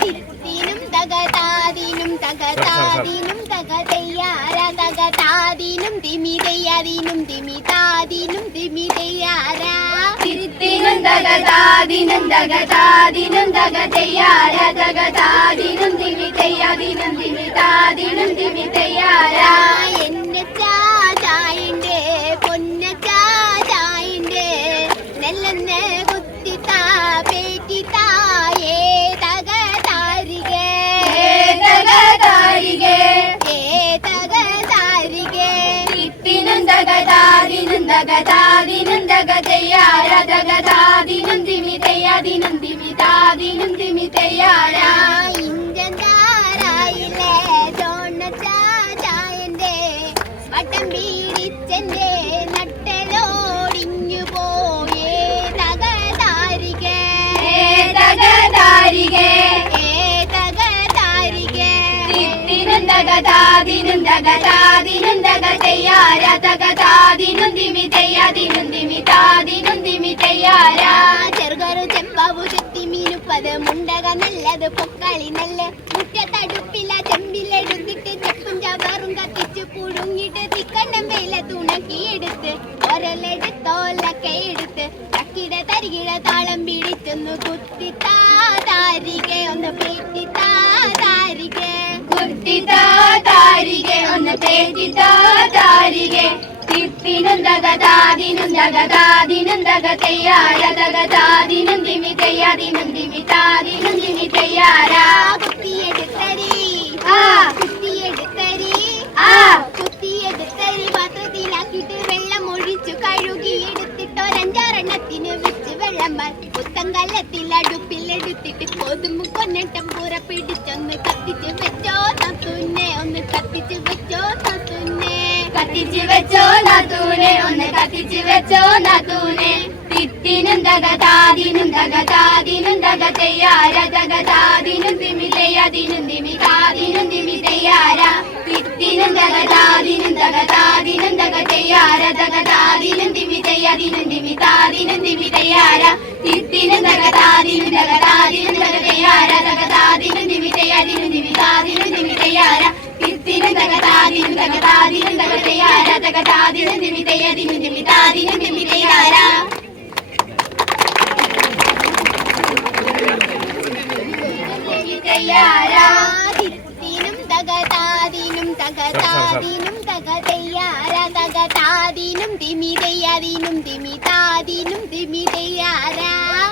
തിരുത്തിനും തകതാതിനും തകതാതിനും തകതയ്യാര തകതാതിനും തിമിതയ്യാതിനും തിമിതാതിനും തിമിതയ്യാര തിരുത്തിനും തകതാതിനും തകതാതിനും തകതയ്യാര തകതാതിനും തിമിതയ്യാതിനും തിമിതാതിനും തിമിതയ്യാര എന്റെ ചാചായിന്റെ പൊന്ന ചാചായിന്റെ നെല്ലെന്ന് കുത്തിത്താ പേറ്റിത്തായേ തകതാരികെ തകതാരികെ തകതാരികെ തിത്തിനും തകതാതിനും തകതാതിനും തകതയ്യാര തകതാതിനും തിമിതയ്യാതിനും തിമിതാതിനും തിമിതയ്യാര ഇഞ്ചന്താരായില്ലേ ചോണ്ണ ചാചായന്റെ വട്ടം പീരിച്ചെന്റെ നട്ടലോടിഞ്ഞു പോയേ തകതാരികെ തകതാരികെ തകതാരികെ തിത്തിനും തകതാതിനും തകതാതിനും തകതയ്യാര തകതാതിനും തിമിതയ്യാതിനും തിമിതാതിനും തിമിതയ്യാര ചെറുകരു ചെമ്പാവു ചുത്തിമീനുപ്പത് മുണ്ടക നല്ലത് പൊക്കളി നല്ല മുറ്റത്തടുപ്പില ചെമ്പിലെടുത്തിട്ട് ചെപ്പും ചവറും കത്തിച്ച് പുഴുങ്ങിട്ട് തിക്കണ്ണം വെയില തുണക്കിയെടുത്ത് ഒരലെടുത്തോലൊക്കെ എടുത്ത് ചക്കിട തരികിട താളം പിടിച്ചൊന്ന് കുത്തിത്താരികെ ഒന്ന് പേറ്റിത്താരികെ കുത്തിത്താരികെ ഒന്ന് പേറ്റിത്താരികെ തിത്തിനും തകതാതിനും തകതാതിനും തകതയ്യാര തകതാതിനും തിമിതയ്യാതിനും തിമിതാതിനും തിമിതയ്യാര കുത്തിയെടുത്തരി കുത്തിയെടുത്തരി കുത്തിയെടുത്തരി പാത്രത്തിലാക്കിയിട്ട് വെള്ളം ഒഴിച്ചു കഴുകിയെടുത്തിട്ട് ഒരഞ്ചാറെണ്ണത്തിന് വെച്ച് വെള്ളം പുത്തൻ കല്ലത്തിൽ അടുപ്പിലെടുത്തിട്ട് കോതുമ്പ് കൊന്നട്ടം പൂര പിടിച്ചൊന്ന് കത്തിച്ച് വെച്ചോ നത്തുന്നെ ഒന്ന് കത്തിച്ച് വെച്ചോ നത്തുന്നെ കത്തിച്ച് വെച്ചോ നത്തൂനെ ഒന്ന് കത്തിച്ച് വെച്ചോ നത്തൂനെ തിത്തിനും തകതാതിനും തകതാതിനും തകതയ്യാര തകതാതിനും തിമിതയ്യാതിനും തിമിതാതിനും തിമിതയ്യാര തിത്തിനും തകതാതിനും തകതാതിനും തകതയ്യാര തകതാതിനും തിമിതയ്യാതിനും തിമിതാതിനും തിമിതയ്യാര തിത്തിനും തകതാതിനും തകതാതിനും തകതയ്യാര തകതാതിനും തിമിതയ്യാതിനും തിമിതാതിനും തിമിതയ്യാര തിത്തിനും തകതാതിനും തകതാതിനും തകതയ്യാര തകതാതിനും തിമിതയ്യാതിനും തിമിതാതിനും തിമിതയ്യാര തിത്തിനും തകതാതിനും തകതാതിനും തകതയ്യാര തകതാതിനും തിമിതയ്യാതിനും തിമിതാതിനും തിമിതയ്യാര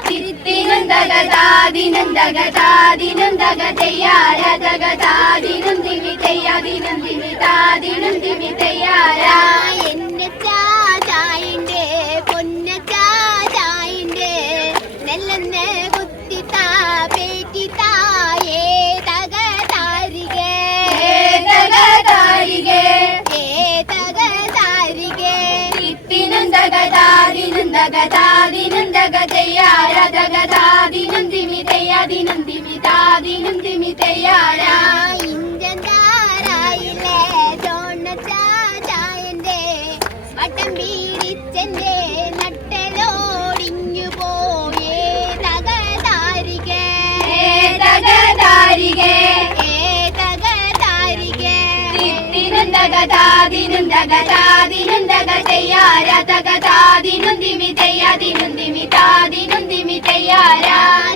തിത്തിനും തകതാതിനും തകതാതിനും തകതയ്യാര തകതാതിനും തിമിതയ്യാതിനും തിമിതാതിനും തിമിതയ്യാര എന്റെ ചാചായിന്റെ പൊന്ന ചാചായിന്റെ നെല്ലെന്ന് കുത്തിത്താ പേറ്റിത്തായേ തകതാരികെ തകതാരികെ തകതാരികെ തിത്തിനും തകതാതിനും തകതാതിനും തകതയ്യാര തകതാതിനും തിമിതയ്യാതിനും തിമിതാതിനും തിമിതയ്യാര ഇഞ്ചന്താരായില്ലേ ചോണ്ണ ചാചായന്റെ വട്ടം പീരിച്ചെന്റെ നട്ടലോടിഞ്ഞു പോയേ തകതാരികെ തകതാരികെ തകതാരികെ തിത്തിനും തകതാതിനും തകതാതിനും തകതയ്യാര തകതാതിനും തിമിതയ്യാതിനും തിമിതാതിനും തിമിതയ്യാര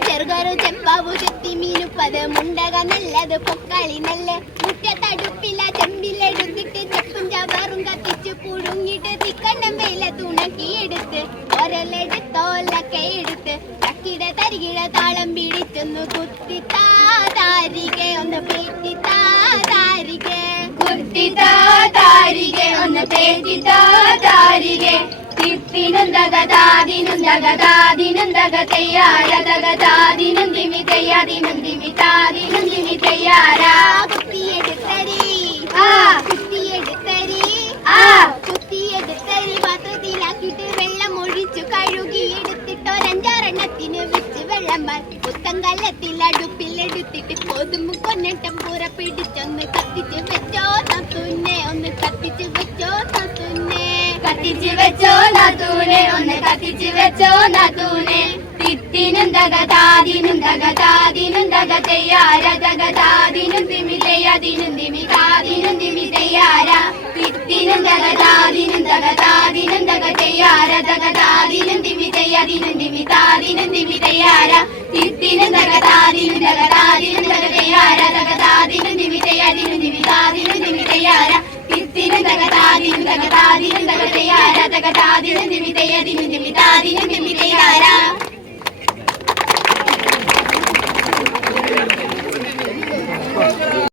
ചെറുകരു ചെമ്പാവു ചുത്തിമീനുപ്പത് മുണ്ടക നല്ലത് പൊക്കളി നല്ല മുറ്റത്തടുപ്പില ചെമ്പിലെടുത്തിട്ട് ചെപ്പും ചവറും കത്തിച്ച് പുഴുങ്ങിട്ട് തിക്കണ്ണം വെയില തുണക്കിയെടുത്ത് ഒരലെടുത്തോലൊക്കെ എടുത്ത് ചക്കിട തരികിട താളം പിടിച്ചൊന്ന് കുത്തിത്താരികെ ഒന്ന് പേറ്റിത്താരികെ കുത്തിത്താരികെ ഒന്ന് പേറ്റിത്താരികെ തിത്തിനും തകതാതിനും തകതാതിനും തകതയ്യാര തകതാതിനും തിമിതയ്യാതിനും തിമിതാതിനും തിമിതയ്യാര കുത്തിയെടുത്തരി കുത്തിയെടുത്തരി കുത്തിയെടുത്തരി പാത്രത്തിലാക്കിയിട്ട് വെള്ളം ഒഴിച്ചു കഴുകിയെടുത്തിട്ട് ഒരഞ്ചാറെണ്ണത്തിന് വെച്ച് വെള്ളം പുത്തൻ കല്ലത്തിൽ അടുപ്പിലെടുത്തിട്ട് കോതുമ്പ് കൊന്നട്ടം പൂര പിടിച്ചൊന്ന് കത്തിച്ച് വെച്ചോ നത്തുന്നെ ഒന്ന് കത്തിച്ച് വെച്ചോ നത്തുന്നെ കത്തിച്ച് വെച്ചോ നത്തൂനെ ഒന്ന് കത്തിച്ച് വെച്ചോ നത്തൂനെ തിത്തിനും തകതാതിനും തെയ്യാര തകതാദിനും തിമി തെയ്യാദിനും തിമി താദിനും തിമി തെയ്യാര തിത്തിനും തകതാദിനും തകതാദിനും തക തെയ്യാര തകതാദിനും തിമി തെയ്യാദിനും തിമി താദിനും തിമി തെയ്യാര തിത്തിനും തകതാദിനും തകതാദിനും തക തെയ്യാര തകതാദിനും തിമി തെയ്യാദിനും തിമി താദിനും തിമി തെയ്യാര തിത്തിനും തകതാദിനും തകതാദിനും തക തെയ്യാര തകതാദിനും തിമി തെയ്യാദിനും തിമി താദിനും തിമി